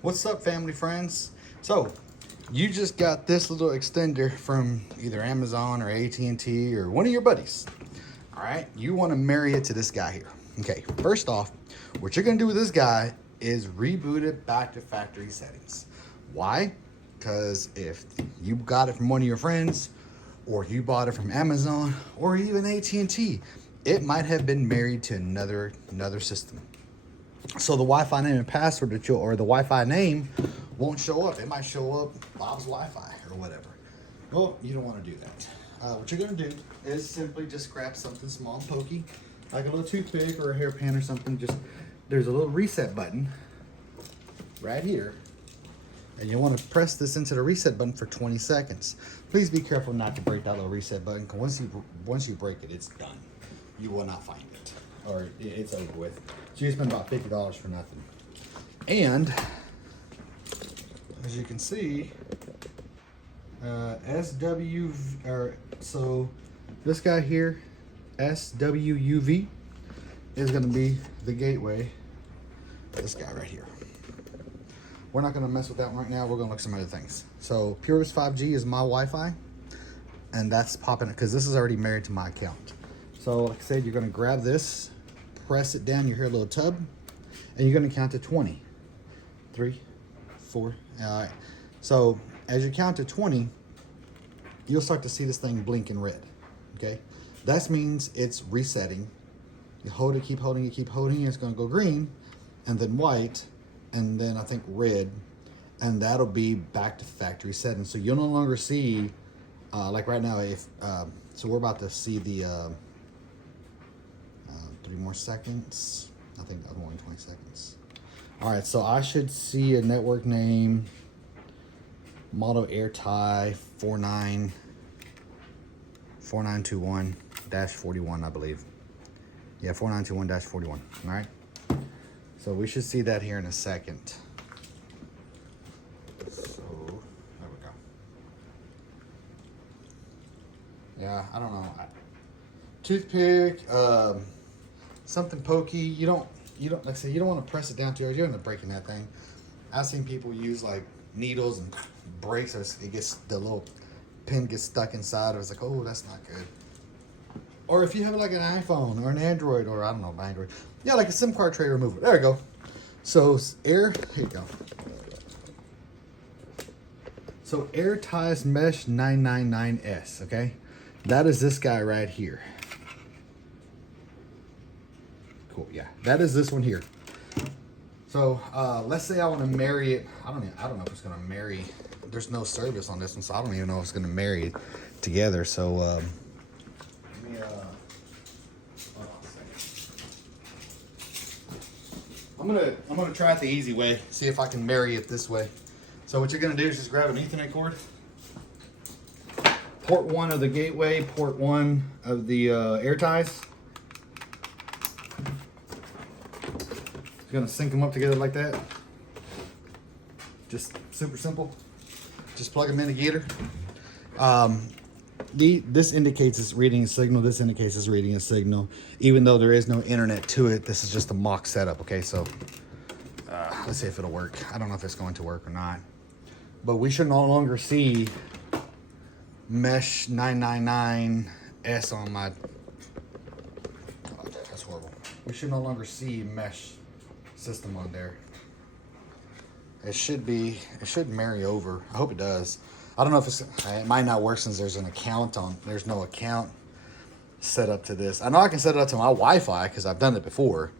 What's up, family friends? So you just got this little extender from either Amazon or AT&T or one of your buddies. All right, you want to marry it to this guy here. Okay, first off, what you're gonna do with this guy is reboot it back to factory settings. Why? Because if you got it from one of your friends, or you bought it from Amazon, or even AT&T, it might have been married to another system. So the Wi-Fi name and password that or the Wi-Fi name won't show up. It might show up Bob's Wi-Fi or whatever. Well, you don't want to do that. What you're going to do is simply just grab something small and pokey, like a little toothpick or a hairpin or something. Just there's a little reset button right here, and you want to press this into the reset button for 20 seconds. Please be careful not to break that little reset button, because once you break it, it's done. You will not find it, or it's over with. So you spend about $50 for nothing. And as you can see, so this guy here, SWUV, is going to be the gateway. This guy right here. We're not going to mess with that one right now. We're going to look at some other things. So Purist 5G is my Wi-Fi, and that's popping it because this is already married to my account. So like I said, you're going to grab this, press it down, you hear a little tub, and you're going to count to 20. 3, 4. All right. So as you count to 20, you'll start to see this thing blink in red. Okay, that means it's resetting. You hold it, keep holding it, keep holding it. It's going to go green, and then white, and then I think red, and that'll be back to factory settings. So you'll no longer see, like right now, if so we're about to see the 3 more seconds. I think I'm only 20 seconds. All right, so I should see a network name, model AirTie 4921-41, I believe. Yeah, 4921-41. All right. So we should see that here in a second. So there we go. Yeah, I don't know. Toothpick, something pokey. You don't like I say, you don't want to press it down too hard. You're gonna end up breaking that thing. I've seen people use like needles and breaks, or it gets, the little pin gets stuck inside. It's like, oh, that's not good. Or if you have like an iPhone or an Android, or I don't know, Android. Yeah, like a SIM card tray remover. There we go. So here you go. So AirTie's Mesh 999S, okay? That is this guy right here. Cool, yeah. That is this one here. So let's say I want to marry it. I don't know if it's gonna marry. There's no service on this one, so I don't even know if it's gonna marry it together. So let me hold on a second. I'm gonna try it the easy way. See if I can marry it this way. So what you're gonna do is just grab an Ethernet cord. Port 1 of the gateway, port 1 of the AirTies. You're gonna sync them up together like that. Just super simple. Just plug them in together. This indicates it's reading a signal. This indicates it's reading a signal. Even though there is no internet to it, this is just a mock setup. Okay, so let's see if it'll work. I don't know if it's going to work or not. But we should no longer see Mesh 999S on my. God, that's horrible. We should no longer see Mesh system on there. It should marry over. I hope it does. I don't know if it might not work since there's no account set up to this. I know I can set it up to my Wi-Fi because I've done it before.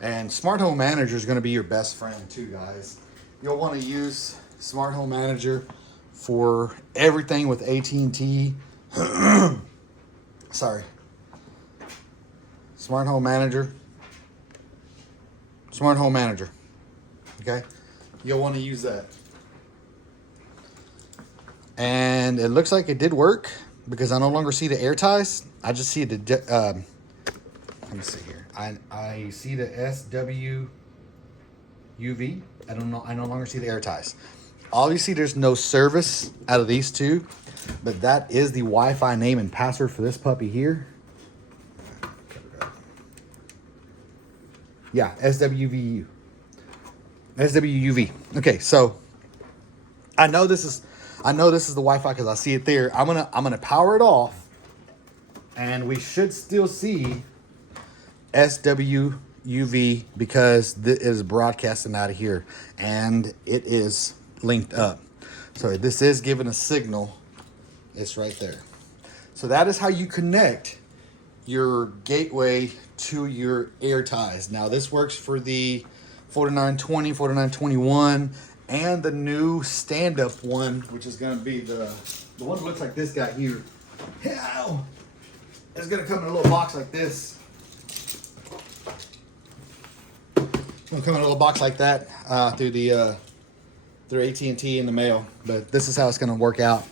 And Smart Home Manager is going to be your best friend too, guys. You'll want to use Smart Home Manager for everything with AT&T. Sorry. Smart Home Manager. Okay? You'll want to use that. And it looks like it did work because I no longer see the AirTies. I just see the, let me see here. I see the SWUV. I no longer see the AirTies. Obviously, there's no service out of these two, but that is the Wi-Fi name and password for this puppy here. Yeah, SWVU. SWUV. Okay, so I know this is the Wi-Fi because I see it there. I'm gonna power it off, and we should still see SWUV because this is broadcasting out of here, and it is linked up. So this is giving a signal. It's right there. So that is how you connect your gateway to your air ties. Now this works for the 4920, 4921, and the new stand-up one, which is going to be the one that looks like this guy here. Hell, it's going to come in a little box like this. It's going to come in a little box like that through AT&T in the mail. But this is how it's going to work out.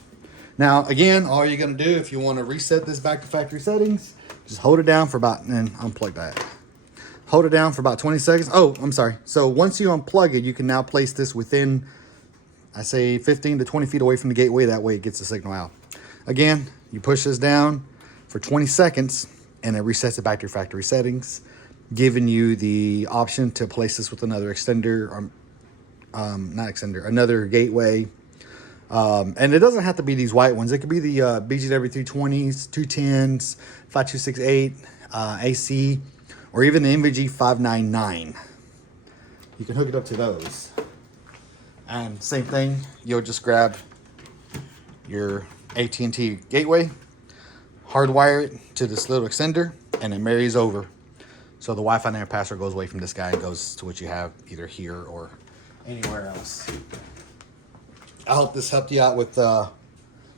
Now, again, all you're going to do if you want to reset this back to factory settings, just hold it down for about, and unplug that. Hold it down for about 20 seconds. Oh, I'm sorry. So once you unplug it, you can now place this within, I say 15 to 20 feet away from the gateway. That way it gets the signal out. Again, you push this down for 20 seconds and it resets it back to your factory settings, giving you the option to place this with another extender, or not extender, another gateway. And it doesn't have to be these white ones. It could be the bgw320s, 210s, 5268, AC, or even the bgw599. You can hook it up to those. And same thing, you'll just grab your AT&T gateway, hardwire it to this little extender, and it marries over. So the Wi-Fi name password goes away from this guy and goes to what you have either here or anywhere else. I hope this helped you out with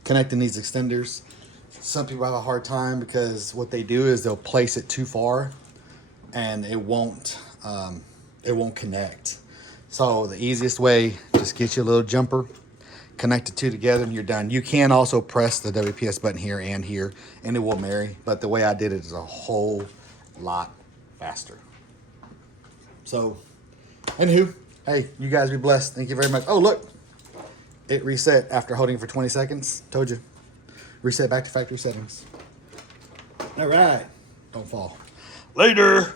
connecting these extenders. Some people have a hard time because what they do is they'll place it too far and it won't connect. So the easiest way, just get you a little jumper, connect the two together, and you're done. You can also press the WPS button here and here, and it will marry. But the way I did it is a whole lot faster. So, anywho, hey, you guys be blessed. Thank you very much. Oh, look, it reset after holding for 20 seconds. Told you, reset back to factory settings. All right, don't fall. Later.